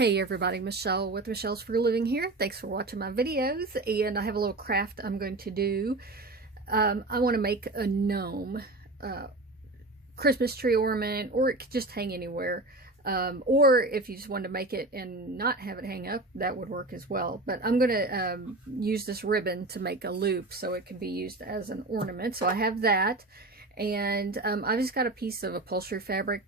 Hey everybody, Michelle with Michelle's for Living here. Thanks for watching my videos, and I have a little craft I'm going to do. I want to make a gnome, Christmas tree ornament, or it could just hang anywhere. Or if you just wanted to make it and not have it hang up, that would work as well. But I'm going to use this ribbon to make a loop so it can be used as an ornament. So I have that, and I just got a piece of upholstery fabric.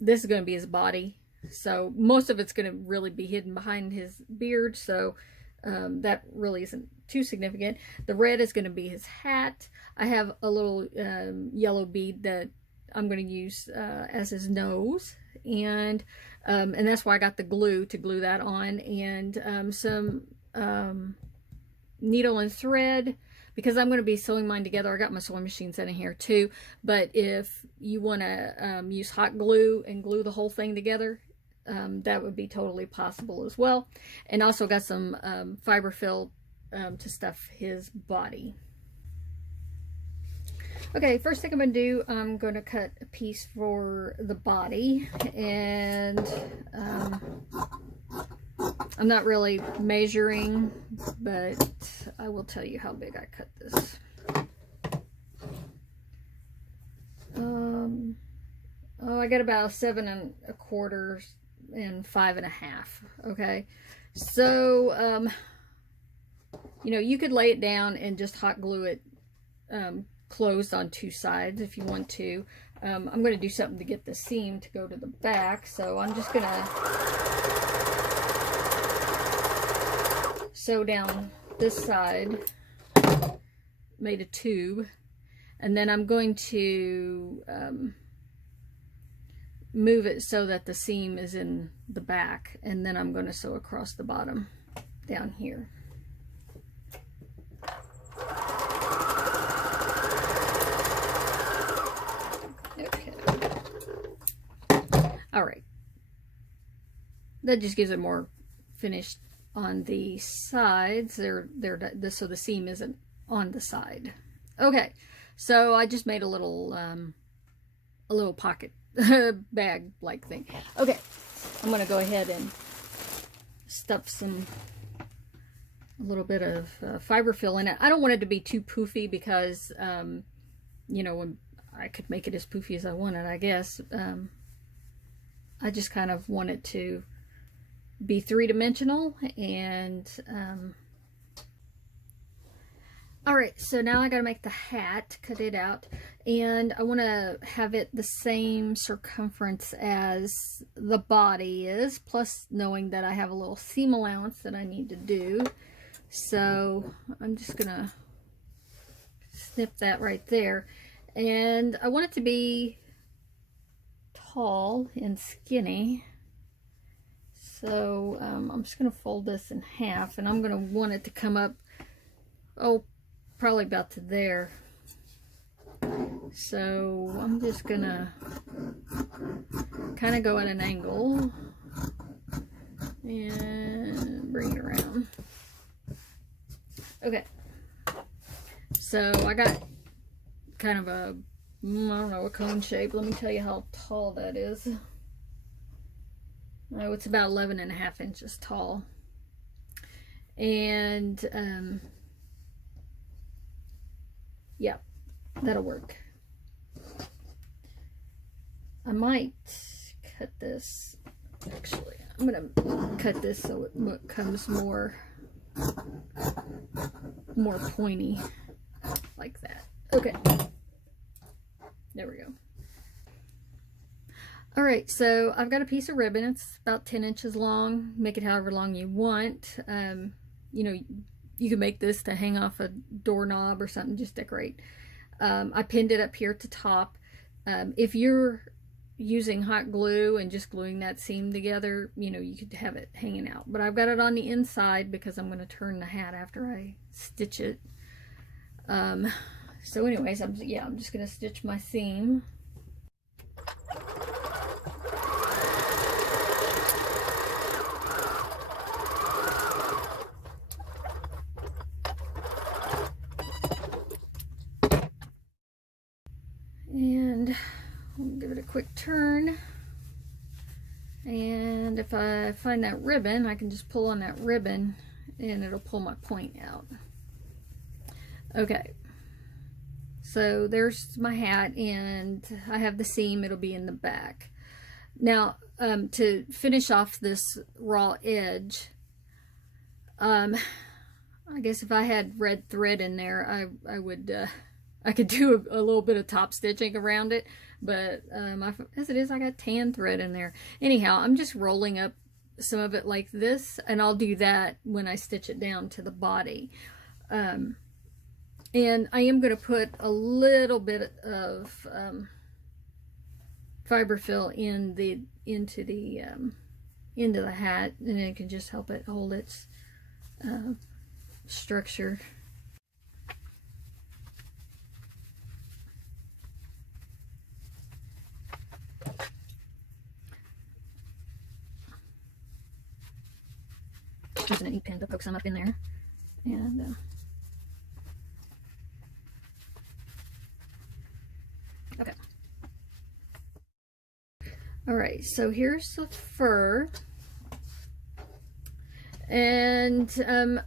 This is going to be his body. So most of it's going to really be hidden behind his beard, so that really isn't too significant. The red is going to be his hat. I have a little yellow bead that I'm going to use as his nose, and that's why I got the glue to glue that on, and some needle and thread, because I'm going to be sewing mine together. I got my sewing machine set in here too, but if you want to use hot glue and glue the whole thing together, that would be totally possible as well. And also got some fiber fill to stuff his body. Okay, first thing I'm going to do, I'm going to cut a piece for the body, and I'm not really measuring, but I will tell you how big I cut this. I got about 7 1/4 and 5 1/2. Okay, so you know, you could lay it down and just hot glue it closed on 2 sides if you want to. I'm going to do something to get the seam to go to the back, so I'm just going to sew down this side, made a tube, and then I'm going to move it so that the seam is in the back, and then I'm going to sew across the bottom down here. Okay. All right. That just gives it more finished on the sides. So the seam isn't on the side. Okay. So I just made a little pocket bag like thing. Okay, I'm gonna go ahead and stuff a little bit of fiber fill in it. I don't want it to be too poofy because you know, when I could make it as poofy as I wanted, I guess. I just kind of want it to be 3-dimensional, and all right, so now I gotta make the hat, cut it out, and I want to have it the same circumference as the body is, plus knowing that I have a little seam allowance that I need to do. So I'm just gonna snip that right there, and I want it to be tall and skinny. So I'm just gonna fold this in half, and I'm gonna want it to come up, oh, probably about to there. So I'm just gonna kind of go at an angle and bring it around. Okay, so I got kind of a, I don't know, a cone shape. Let me tell you how tall that is. Oh, it's about 11 1/2 inches tall, and yeah, that'll work. I might cut this, actually, I'm gonna cut this so it becomes more pointy, like that. Okay, there we go. All right, so I've got a piece of ribbon. It's about 10 inches long. Make it however long you want. You know, you can make this to hang off a doorknob or something, just decorate. I pinned it up here at the top. If you're using hot glue and just gluing that seam together, you know, you could have it hanging out. But I've got it on the inside because I'm going to turn the hat after I stitch it. So anyways, I'm just going to stitch my seam. And we'll give it a quick turn. And if I find that ribbon, I can just pull on that ribbon and it'll pull my point out. Okay, so there's my hat, and I have the seam. It'll be in the back. Now, to finish off this raw edge, I guess if I had red thread in there, I would I could do a little bit of top stitching around it, but as it is, I got tan thread in there. Anyhow, I'm just rolling up some of it like this, and I'll do that when I stitch it down to the body. And I am going to put a little bit of fiberfill into the hat, and it can just help it hold its structure. Using an ink pen to poke some up in there, and okay. All right, so here's the fur, and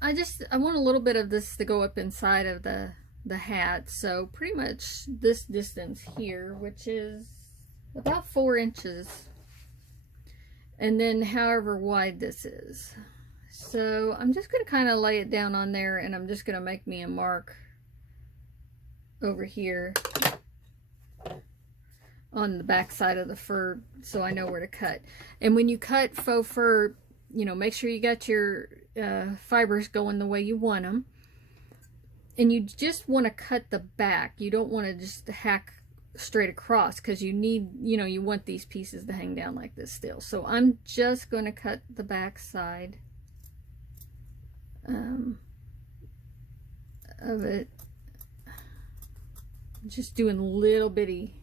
I want a little bit of this to go up inside of the hat, so pretty much this distance here, which is about 4 inches, and then however wide this is. So I'm just going to kind of lay it down on there, and I'm just going to make me a mark over here on the back side of the fur so I know where to cut. And when you cut faux fur, you know, make sure you got your fibers going the way you want them. And you just want to cut the back. You don't want to just hack straight across, because you need, you know, you want these pieces to hang down like this still. So I'm just going to cut the back side of it, just doing little bitty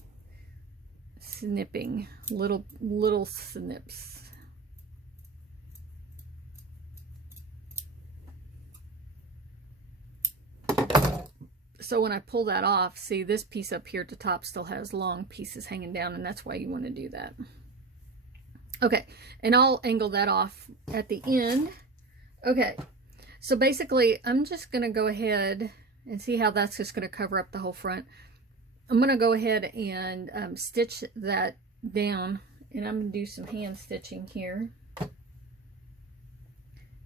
snipping, little snips. So when I pull that off, see, this piece up here at the top still has long pieces hanging down, and that's why you want to do that. Okay, and I'll angle that off at the end. Okay, so basically I'm just going to go ahead and see how that's just going to cover up the whole front. I'm going to go ahead and stitch that down, and I'm going to do some hand stitching here.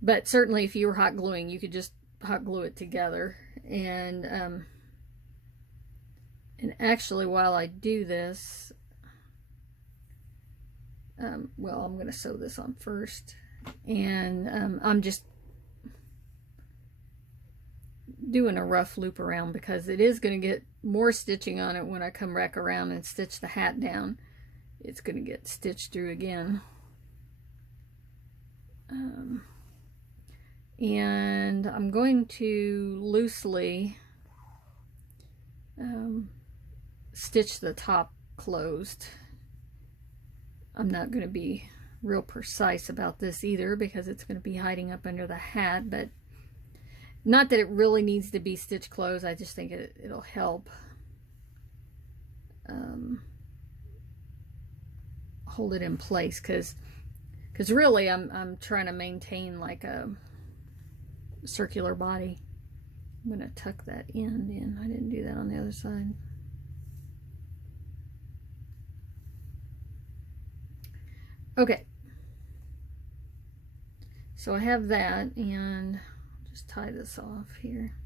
But certainly if you were hot gluing, you could just hot glue it together. And actually, while I do this, well, I'm going to sew this on first, and I'm just doing a rough loop around, because it is going to get more stitching on it when I come back around and stitch the hat down. It's going to get stitched through again. And I'm going to loosely stitch the top closed. I'm not going to be real precise about this either, because it's going to be hiding up under the hat, but not that it really needs to be stitched closed. I just think it'll help hold it in place, because really I'm trying to maintain like a circular body. I'm going to tuck that end in. I didn't do that on the other side. Okay, so I have that, and just tie this off here.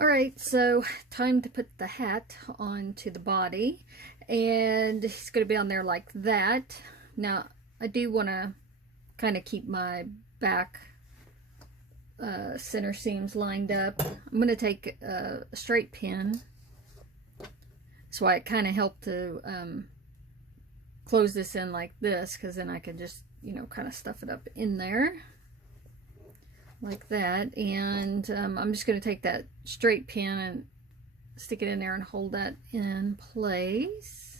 All right, so time to put the hat onto the body, and it's going to be on there like that. Now I do want to kind of keep my back center seams lined up. I'm going to take a straight pin. That's why it kind of helped to close this in like this, because then I can just, you know, kind of stuff it up in there like that. And I'm just going to take that straight pin and stick it in there and hold that in place.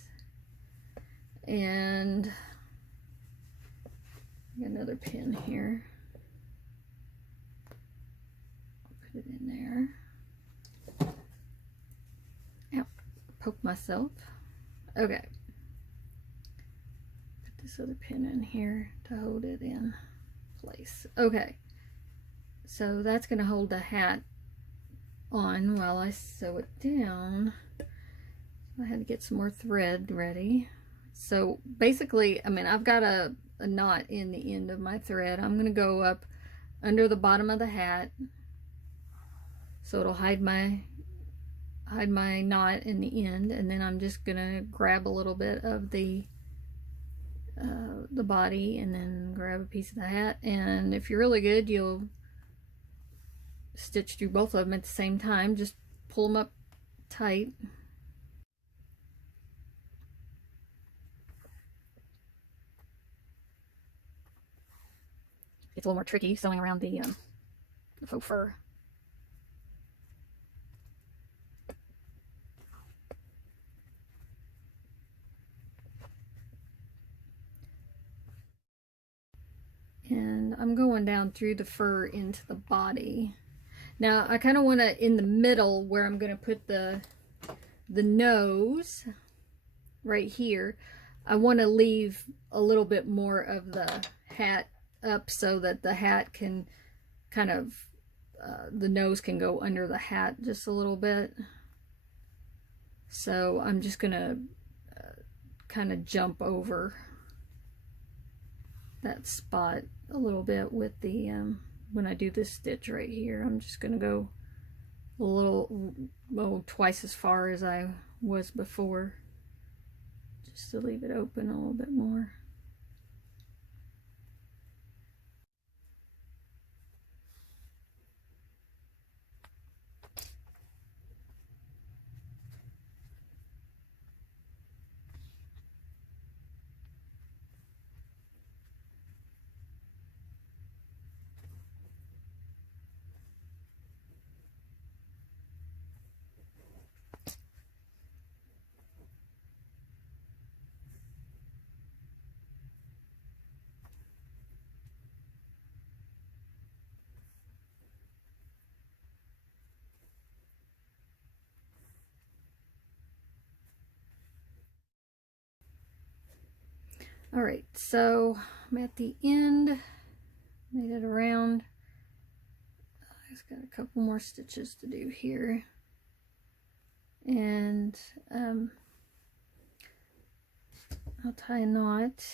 And another pin here. Put it in there. Ow, poke myself. Okay. this other pin in here to hold it in place. Okay, so that's going to hold the hat on while I sew it down. I had to get some more thread ready. So basically, I mean, I've got a knot in the end of my thread. I'm going to go up under the bottom of the hat so it'll hide my knot in the end, and then I'm just going to grab a little bit of the body and then grab a piece of the hat, and if you're really good, you'll stitch through both of them at the same time. Just pull them up tight. It's a little more tricky sewing around the faux fur. And I'm going down through the fur into the body. Now I kind of want to, in the middle where I'm going to put the nose right here, I want to leave a little bit more of the hat up so that the hat can kind of, the nose can go under the hat just a little bit. So I'm just going to kind of jump over that spot a little bit with the when I do this stitch right here. I'm just going to go a little, well, twice as far as I was before, just to leave it open a little bit more. All right, so I'm at the end, made it around. I just got a couple more stitches to do here, and I'll tie a knot.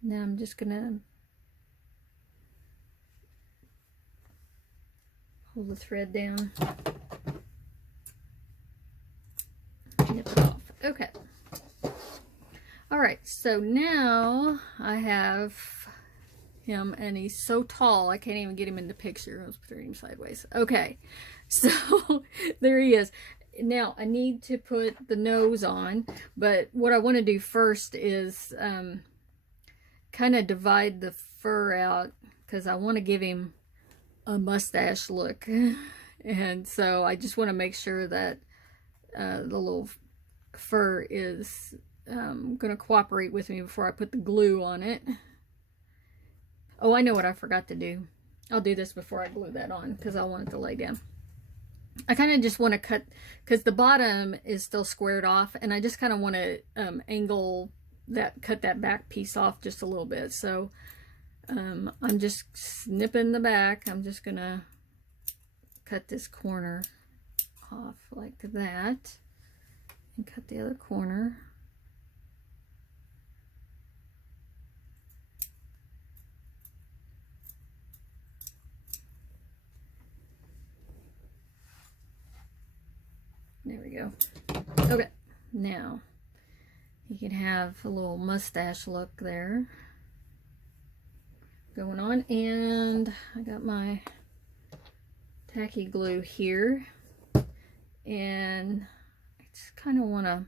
Now I'm just gonna pull the thread down. Nip it off. Okay. All right, so now I have him, and he's so tall I can't even get him in the picture. I was putting him sideways. Okay, so there he is. Now I need to put the nose on, but what I want to do first is kind of divide the fur out, because I want to give him a mustache look. And so I just want to make sure that the little fur is going to cooperate with me before I put the glue on it. Oh, I know what I forgot to do. I'll do this before I glue that on, because I want it to lay down. I kind of just want to cut, because the bottom is still squared off, and I just kind of want to angle that, cut that back piece off just a little bit. So I'm just snipping the back. I'm just gonna cut this corner off like that, and cut the other corner. There we go. Okay, now you can have a little mustache look there going on, and I got my tacky glue here, and I just kind of want to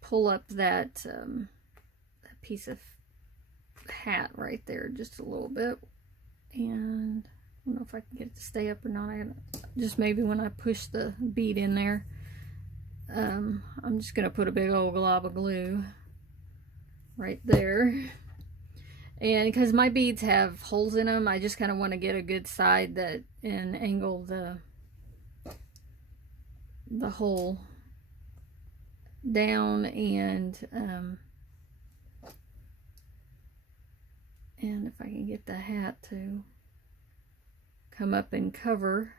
pull up that that piece of hat right there just a little bit, and I don't know if I can get it to stay up or not. I gotta, just maybe when I push the bead in there, I'm just gonna put a big old glob of glue right there. And because my beads have holes in them, I just kind of want to get a good side that and angle the the hole down, and if I can get the hat to come up and cover,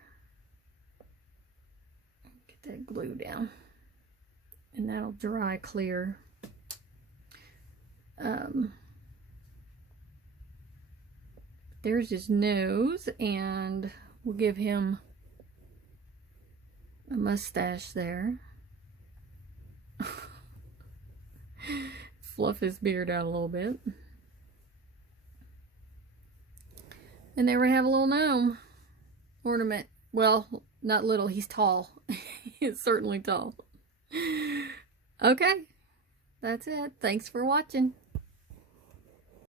get that glue down, and that'll dry clear. There's his nose, and we'll give him a mustache there. Fluff his beard out a little bit. And there we have a little gnome ornament. Well, not little, he's tall. He's certainly tall. Okay, that's it. Thanks for watching.